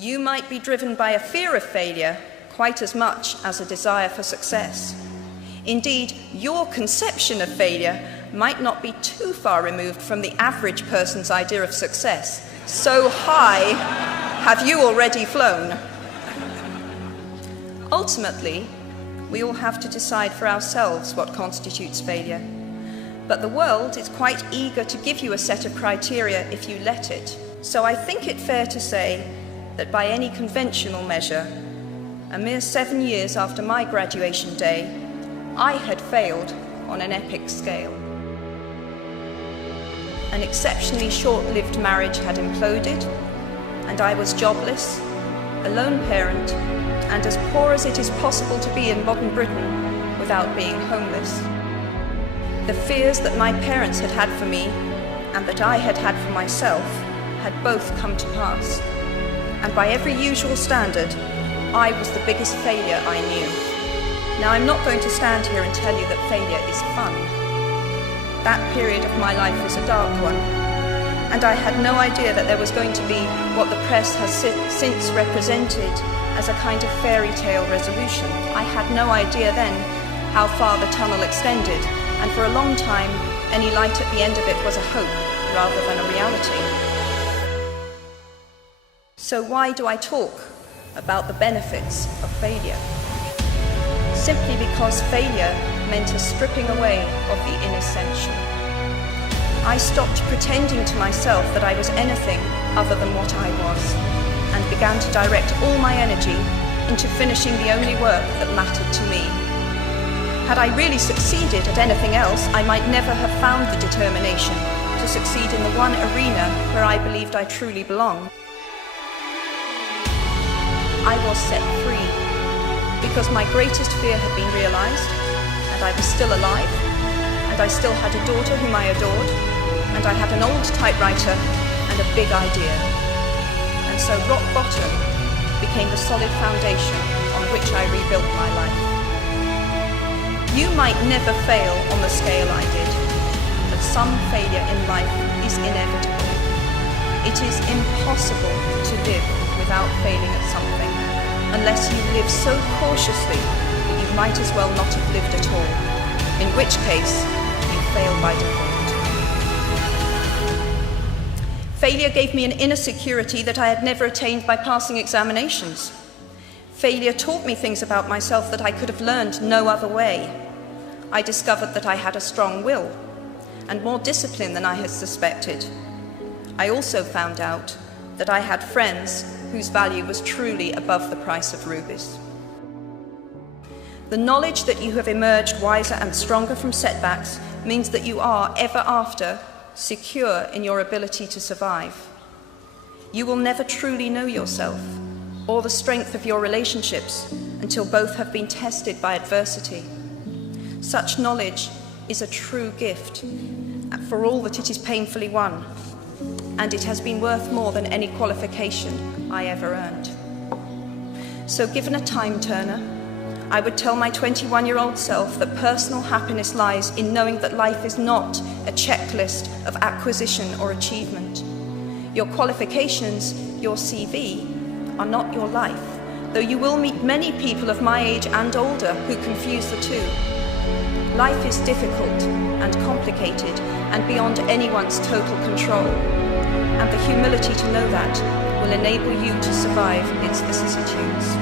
You might be driven by a fear of failure quite as much as a desire for success. Indeed, your conception of failure might not be too far removed from the average person's idea of success. So high have you already flown. Ultimately, we all have to decide for ourselves what constitutes failure. But the world is quite eager to give you a set of criteria if you let it. So I think it fair to say that by any conventional measure, a mere 7 years after my graduation day, I had failed on an epic scale. An exceptionally short-lived marriage had imploded, and I was jobless, a lone parent, and as poor as it is possible to be in modern Britain without being homeless. The fears that my parents had had for me and that I had had for myself had both come to pass. And by every usual standard, I was the biggest failure I knew. Now, I'm not going to stand here and tell you that failure is fun. That period of my life was a dark one, and I had no idea that there was going to be what the press has since represented as a kind of fairy tale resolution. I had no idea then how far the tunnel extended, and for a long time, any light at the end of it was a hope rather than a reality. So why do I talk about the benefits of failure? Simply because failure meant a stripping away of the inessential. I stopped pretending to myself that I was anything other than what I was, and began to direct all my energy into finishing the only work that mattered to me. Had I really succeeded at anything else, I might never have found the determination to succeed in the one arena where I believed I truly belonged. I was set free because my greatest fear had been realized, and I was still alive, and I still had a daughter whom I adored, and I had an old typewriter and a big idea. And so rock bottom became the solid foundation on which I rebuilt my life. You might never fail on the scale I did, but some failure in life is inevitable. It is impossible to live without failing at something, unless you live so cautiously that you might as well not have lived at all, in which case you fail by default. Failure gave me an inner security that I had never attained by passing examinations. Failure taught me things about myself that I could have learned no other way. I discovered that I had a strong will, and more discipline than I had suspected. I also found out that I had friends whose value was truly above the price of rubies. The knowledge that you have emerged wiser and stronger from setbacks means that you are, ever after, secure in your ability to survive. You will never truly know yourself or the strength of your relationships until both have been tested by adversity. Such knowledge is a true gift, for all that it is painfully won, and it has been worth more than any qualification I ever earned. So given a time turner, I would tell my 21-year-old self that personal happiness lies in knowing that life is not a checklist of acquisition or achievement. Your qualifications, your CV, are not your life, though you will meet many people of my age and older who confuse the two. Life is difficult and complicated and beyond anyone's total control, and the humility to know that will enable you to survive its vicissitudes.